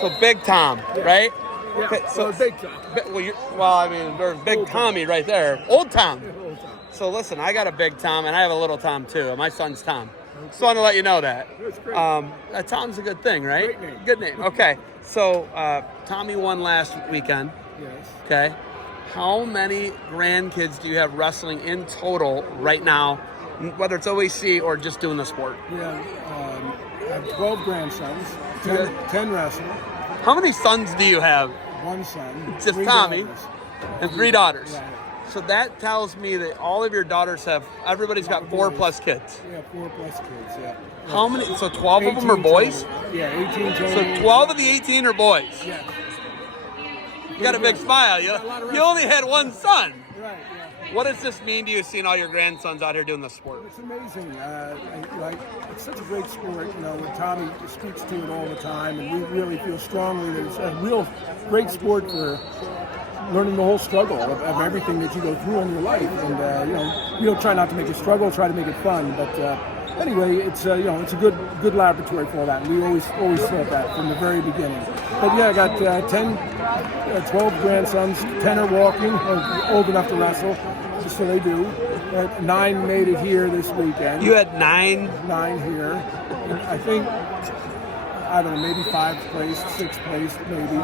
So Big Tom, right? Yeah, Okay, so Big Tom. I mean, there's Big Old Tommy right there. Old Tom. Old Tom. So listen, I got a Big Tom, and I have a little Tom, too. My son's Tom. Just wanted to let you know that. That's great. Tom's a good thing, right? Great name. Good name. Okay. So Tommy won last weekend. Yes. Okay. How many grandkids do you have wrestling in total right now, whether it's OAC or just doing the sport? Yeah, I have 12 grandsons, 10 wrestle, How many sons do you have? one son, Just 3 Tommy. daughters. And 3 daughters. Right. So that tells me that all of your daughters everybody's got 4+ kids. Yeah, 4+ kids, yeah. How many? So 12 of them are 18 boys? total. Yeah, 18 total. So 12 of the 18 are boys. Yeah. You got a big smile. You only had one son. Right, yeah. What does this mean to you seeing all your grandsons out here doing the sport? It's amazing. It's such a great sport. Tommy speaks to it all the time, and we really feel strongly that it's a real great sport for learning the whole struggle of everything that you go through in your life. And we don't try not to make it struggle, try to make it fun. But anyway, it's it's a good laboratory for all that. And we always thought that from the very beginning. But yeah, I got 12 grandsons. 10 are walking, old enough to wrestle. So they do. 9 made it here this weekend. You had 9? 9 here. And I think, I don't know, maybe 5th place, 6th place, maybe. Then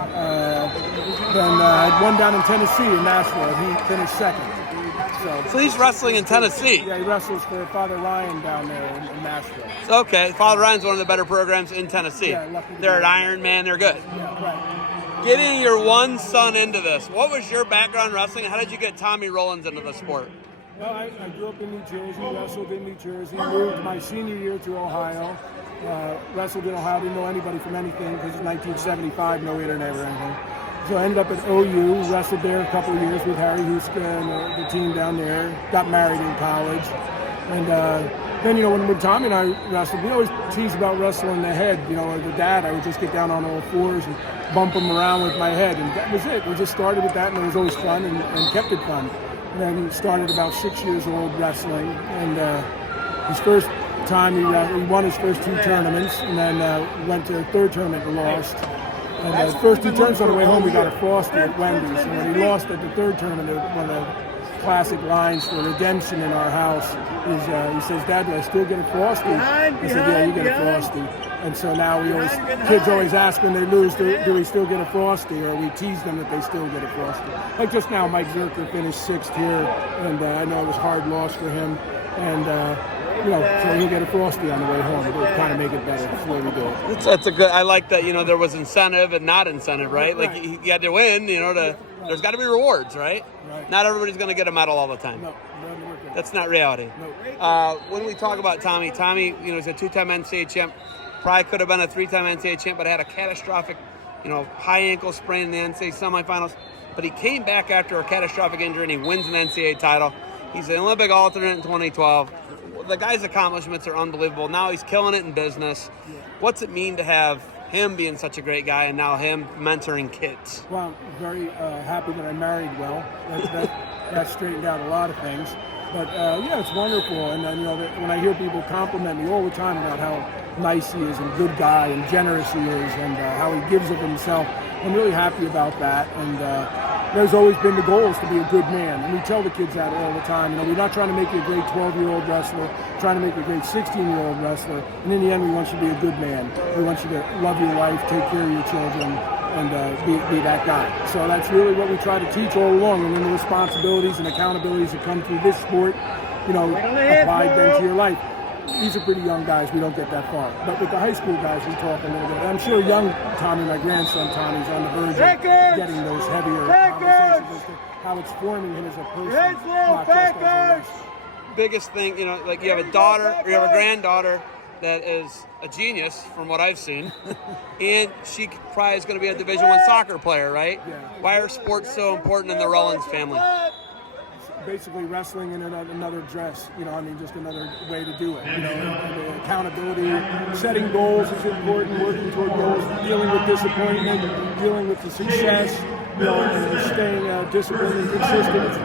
I had one down in Tennessee, in Nashville. He finished 2nd. So he's wrestling in Tennessee. Yeah, he wrestles for Father Ryan down there in Nashville. Okay, Father Ryan's one of the better programs in Tennessee. Yeah, they're at Iron Man. They're good. Yeah, right. Getting your one son into this, what was your background in wrestling? How did you get Tommy Rollins into the sport? Well, I grew up in New Jersey, wrestled in New Jersey, moved my senior year to Ohio, wrestled in Ohio, didn't know anybody from anything because it's 1975, no internet or anything. So I ended up at OU, wrestled there a couple of years with Harry Huska and the team down there, got married in college. And then, when Tommy and I wrestled, we always tease about wrestling the head. As a dad, I would just get down on all fours and bump him around with my head. And that was it. We just started with that, and it was always fun and kept it fun. And then he started about 6 years old wrestling. And his first time, he won his first 2 tournaments, and then went to the 3rd tournament and lost. And the first 2 tournaments on the way home, we got a Frosty at Wendy's. And when he lost at the 3rd tournament, one of the classic lines for redemption in our house is, he says, "Dad, do I still get a Frosty?" I said, "Yeah, you get a Frosty." And so now kids always ask when they lose, do we still get a Frosty? Or we tease them that they still get a Frosty. Like just now, Mike Zerker finished 6th here, and I know it was a hard loss for him. And so he'll get a Frosty on the way home. It'll kind of make it better. That's the way we do it. That's a good. I like that. There was incentive and not incentive, right? Like you had to win. There's got to be rewards, right? Right. Not everybody's going to get a medal all the time. No, That's not reality. No. When we talk about Tommy, he's a 2-time NCAA champ. Probably could have been a 3-time NCAA champ, but had a catastrophic, high ankle sprain in the NCAA semifinals. But he came back after a catastrophic injury and he wins an NCAA title. He's an Olympic alternate in 2012. The guy's accomplishments are unbelievable. Now he's killing it in business. What's it mean to have him being such a great guy and now him mentoring kids? Well, I'm very happy that I married well. That straightened out a lot of things. But it's wonderful. And when I hear people compliment me all the time about how nice he is and good guy and generous he is and how he gives of himself, I'm really happy about that. And there's always been the goal is to be a good man. And we tell the kids that all the time. We're not trying to make you a great 12-year-old wrestler, trying to make you a great 16-year-old wrestler. And in the end, we want you to be a good man. We want you to love your wife, take care of your children, and be that guy. So that's really what we try to teach all along. And then the responsibilities and accountabilities that come through this sport, applied then to your life. These are pretty young guys. We don't get that far. But with the high school guys, we talk a little bit. I'm sure young Tommy, my grandson Tommy's on the verge of getting those heavier conversations as to how it's forming him as a person, not just as a wrestler. Biggest thing, you have a daughter or you have a granddaughter that is a genius from what I've seen, and she probably is going to be a Division I soccer player, right? Yeah. Why are sports so important in the Rollins family? Basically wrestling in another dress, just another way to do it. The accountability, setting goals is important, working toward goals, dealing with disappointment, dealing with the success, and staying disciplined and consistent. It's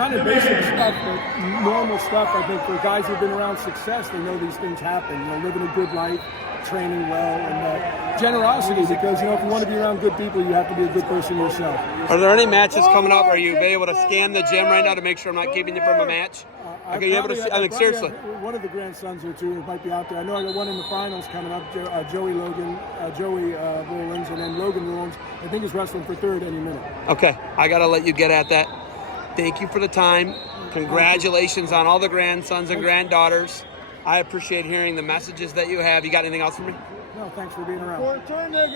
kind of basic stuff, but normal stuff. I think for guys who've been around success, they know these things happen. You know, living a good life, training well, and generosity. Because, you know, if you want to be around good people, you have to be a good person yourself. Are there any matches coming up? Are you able to scan the gym right now to make sure I'm not keeping you from a match? Are you able to see? I mean, seriously. One of the grandsons or two might be out there. I know I got one in the finals coming up. Joey Rollins, and then Logan Rollins. I think is wrestling for third any minute. Okay, I got to let you get at that. Thank you for the time. Congratulations on all the grandsons and granddaughters. I appreciate hearing the messages that you have. You got anything else for me? No, thanks for being around.